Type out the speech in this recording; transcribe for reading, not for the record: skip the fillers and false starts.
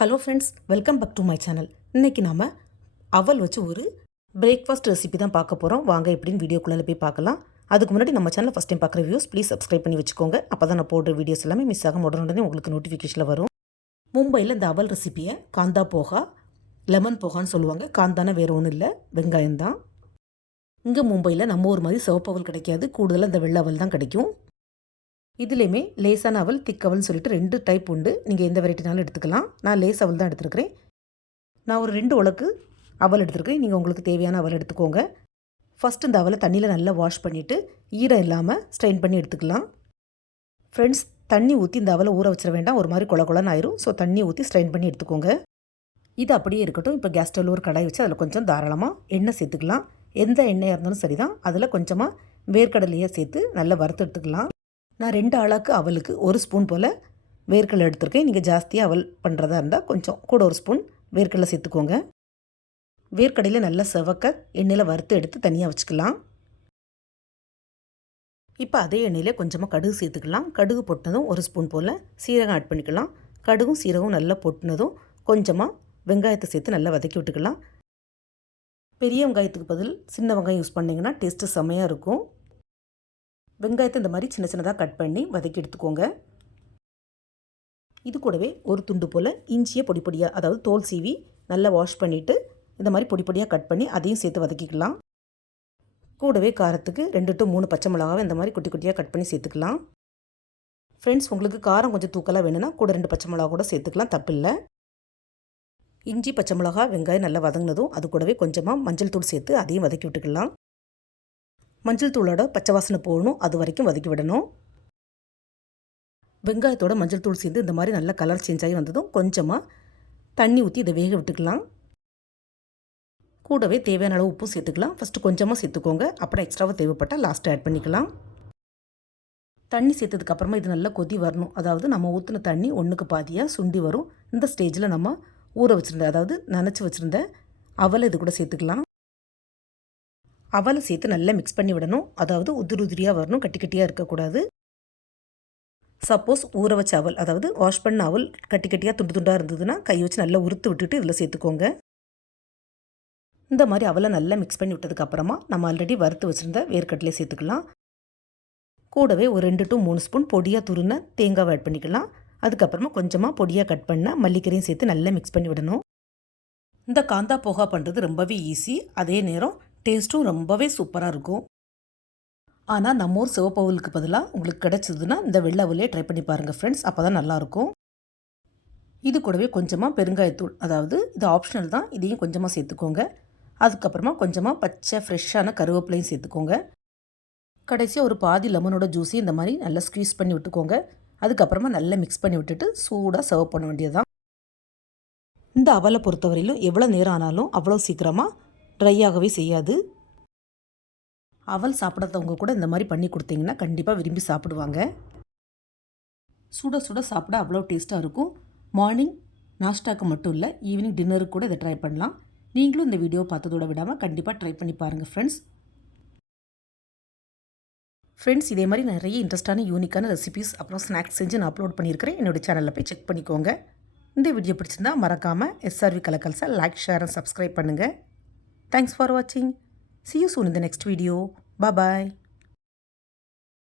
Hello friends, welcome back to my channel. இன்றைக்கி நாம் அவல் வச்சு ஒரு பிரேக்ஃபாஸ்ட் ரெசிபி தான் பார்க்க போகிறோம். வாங்க எப்படின்னு வீடியோக்குள்ளே போய் பார்க்கலாம். அதுக்கு முன்னாடி நம்ம சேனல் ஃபஸ்ட் டைம் பார்க்குற வியூஸ் ப்ளீஸ் சப்ஸ்கிரைப் பண்ணி வச்சுக்கோங்க. அப்போ தான் நான் போடுற வீடியோஸ் எல்லாமே மிஸ் ஆகும் உடனே உங்களுக்கு நோட்டிஃபிகேஷனில் வரும். மும்பையில் இந்த அவல் ரெசிப்பியை காந்தா போகா, லெமன் போகான்னு சொல்லுவாங்க. காந்தானா வேறு ஒன்றும் இல்லை, வெங்காயம் தான். இங்கே மும்பையில் நம்ம ஒரு மாதிரி சிவப்பு அவல் கிடைக்காது, கூடுதலாக இந்த வெள்ளை அவல் தான் கிடைக்கும். இதுலேயுமே லேசான அவல், திக் அவல்னு சொல்லிட்டு 2 டைப் உண்டு. நீங்கள் எந்த வெரைட்டினாலும் எடுத்துக்கலாம். நான் லேஸ் அவல் தான் எடுத்துருக்கிறேன். நான் ஒரு 2 உலக்கு அவல் எடுத்துருக்கேன். நீங்கள் உங்களுக்கு தேவையான அவல் எடுத்துக்கோங்க. ஃபஸ்ட்டு இந்த அவலை தண்ணியில் நல்லா வாஷ் பண்ணிவிட்டு ஈரம் இல்லாமல் ஸ்ட்ரெயின் பண்ணி எடுத்துக்கலாம். ஃப்ரெண்ட்ஸ், தண்ணி ஊற்றி இந்த அவலை ஊற வச்சிட வேண்டாம், ஒரு மாதிரி கொலன்னு ஆயிரும். ஸோ தண்ணி ஊற்றி ஸ்ட்ரெயின் பண்ணி எடுத்துக்கோங்க. இது அப்படியே இருக்கட்டும். இப்போ கேஸ் ஸ்டவ்வில் ஒரு கடாய் வச்சு அதில் கொஞ்சம் தாராளமாக எண்ணெய் சேர்த்துக்கலாம். எந்த எண்ணெயாக இருந்தாலும் சரி தான். அதில் கொஞ்சமாக வேர்க்கடலையை சேர்த்து நல்லா வறுத்து எடுத்துக்கலாம். நான் 2 ஆளாக்கு அவலுக்கு 1 ஸ்பூன் போல் வேர்க்கடலை எடுத்துருக்கேன். நீங்கள் ஜாஸ்தியாக அவல் பண்ணுறதா இருந்தால் கொஞ்சம் கூட 1 ஸ்பூன் வேர்க்கடலை சேர்த்துக்கோங்க. வேர்க்கடையில் நல்லா செவக்க எண்ணெயில் வறுத்து எடுத்து தனியாக வச்சுக்கலாம். இப்போ அதே எண்ணெயில் கொஞ்சமாக கடுகு சேர்த்துக்கலாம். கடுகு பொட்டினதும் 1 ஸ்பூன் போல் சீரகம் ஆட் பண்ணிக்கலாம். கடுகும் சீரகம் நல்லா பொட்டினதும் கொஞ்சமாக வெங்காயத்தை சேர்த்து நல்லா வதக்கி விட்டுக்கலாம். பெரிய வெங்காயத்துக்கு பதில் சின்ன வெங்காயம் யூஸ் பண்ணிங்கன்னா டேஸ்ட்டு செம்மையாக இருக்கும். வெங்காயத்தை இந்த மாதிரி சின்ன சின்னதாக கட் பண்ணி வதக்கி எடுத்துக்கோங்க. இது கூடவே ஒரு துண்டு போல் இஞ்சியை பொடி பொடியாக, அதாவது தோல் சீவி நல்லா வாஷ் பண்ணிவிட்டு இந்த மாதிரி பொடி பொடியாக கட் பண்ணி அதையும் சேர்த்து வதக்கிக்கலாம். கூடவே காரத்துக்கு 2 to 3 பச்சை மிளகாவை இந்த மாதிரி குட்டி குட்டியாக கட் பண்ணி சேர்த்துக்கலாம். ஃப்ரெண்ட்ஸ், உங்களுக்கு காரம் கொஞ்சம் தூக்கலாக வேணும்னா கூட 2 பச்சை மிளகா கூட சேர்த்துக்கலாம், தப்பில்லை. இஞ்சி, பச்சை மிளகா, வெங்காயம் நல்லா வதங்கினதும் அது கூடவே கொஞ்சமாக மஞ்சள் தூள் சேர்த்து அதையும் வதக்கி விட்டுக்கலாம். மஞ்சள் தூளோட பச்சை வாசனை போகணும், அது வரைக்கும் வதக்கி விடணும். வெங்காயத்தோட மஞ்சள் தூள் சேர்ந்து இந்த மாதிரி நல்லா கலர் சேஞ்ச் ஆகி வந்ததும் கொஞ்சமாக தண்ணி ஊற்றி இதை வேக விட்டுக்கலாம். கூடவே தேவையான அளவு உப்பும் சேர்த்துக்கலாம். ஃபஸ்ட்டு கொஞ்சமாக சேர்த்துக்கோங்க, அப்புறம் எக்ஸ்ட்ராவாக தேவைப்பட்டால் லாஸ்ட்டு ஆட் பண்ணிக்கலாம். தண்ணி சேர்த்ததுக்கப்புறமா இது நல்லா கொதி வரணும். அதாவது நம்ம ஊற்றின தண்ணி 1க்கு பாதியாக சுண்டி வரும். இந்த ஸ்டேஜில் நம்ம ஊற வச்சுருந்த, அதாவது நனைச்சி வச்சுருந்த அவலை இது கூட சேர்த்துக்கலாம். அவலை சேர்த்து நல்லா மிக்ஸ் பண்ணி விடணும். அதாவது உதிரியாக வரணும், கட்டி கட்டியாக இருக்கக்கூடாது. சப்போஸ் ஊற வச்ச அவல், அதாவது வாஷ் பண்ண அவல் கட்டி கட்டியாக துண்டு துண்டாக இருந்ததுன்னா கை வச்சு நல்லா உறுத்து விட்டுட்டு இதில் சேர்த்துக்கோங்க. இந்த மாதிரி அவலை நல்லா மிக்ஸ் பண்ணி விட்டதுக்கப்புறமா நம்ம ஆல்ரெடி வறுத்து வச்சுருந்த வேர்க்கடலையை சேர்த்துக்கலாம். கூடவே ஒரு 2 to 3 ஸ்பூன் பொடியாக துருன தேங்காவை ஆட் பண்ணிக்கலாம். அதுக்கப்புறமா கொஞ்சமாக பொடியாக கட் பண்ண மல்லிக்கரையும் சேர்த்து நல்லா மிக்ஸ் பண்ணி விடணும். இந்த காந்தா போகா பண்ணுறது ரொம்பவே ஈஸி, அதே நேரம் டேஸ்ட்டும் ரொம்பவே சூப்பராக இருக்கும். ஆனால் நம்ம ஊர் சிவப்பவுலுக்கு பதிலாக உங்களுக்கு கிடச்சிதுன்னா இந்த வெள்ளை அவலையே ட்ரை பண்ணி பாருங்கள் ஃப்ரெண்ட்ஸ், அப்போ தான் நல்லாயிருக்கும். இது கூடவே கொஞ்சமாக பெருங்காயத்தூள், அதாவது இது ஆப்ஷனல் தான், இதையும் கொஞ்சமாக சேர்த்துக்கோங்க. அதுக்கப்புறமா கொஞ்சமாக பச்சை ஃப்ரெஷ்ஷான கருவேப்பிலையும் சேர்த்துக்கோங்க. கடைசியாக ஒரு பாதி லெமனோட ஜூஸையும் இந்த மாதிரி நல்லா ஸ்க்வீஸ் பண்ணி விட்டுக்கோங்க. அதுக்கப்புறமா நல்லா மிக்ஸ் பண்ணி விட்டுட்டு சூடாக சர்வ் பண்ண வேண்டியது தான். இந்த அவலை பொறுத்தவரையிலும் எவ்வளோ நேரம் ஆனாலும் அவ்வளோ சீக்கிரமாக ட்ரை ஆகவே செய்யாது. அவல் சாப்பிடாதவங்க கூட இந்த மாதிரி பண்ணி கொடுத்தீங்கன்னா கண்டிப்பாக விரும்பி சாப்பிடுவாங்க. சுட சுட சாப்பிட அவ்வளோ டேஸ்ட்டாக இருக்கும். மார்னிங் நாஷ்டாக்கு மட்டும் இல்லை, ஈவினிங் டின்னருக்கு கூட இதை ட்ரை பண்ணலாம். நீங்களும் இந்த வீடியோ பார்த்ததோட விடாமல் கண்டிப்பாக ட்ரை பண்ணி பாருங்கள் ஃப்ரெண்ட்ஸ். இதே மாதிரி நிறைய இன்ட்ரெஸ்டான யூனிக்கான ரெசிபிஸ் அப்புறம் ஸ்நாக்ஸ் செஞ்சு நான் அப்லோட் பண்ணியிருக்கிறேன். என்னோடய சேனலில் போய் செக் பண்ணிக்கோங்க. இந்த வீடியோ பிடிச்சிருந்தா மறக்காமல் SRV கலக்கல்ஸை லைக், ஷேர் அண்ட் சப்ஸ்கிரைப் பண்ணுங்கள். Thanks for watching. See you soon in the next video. Bye-bye.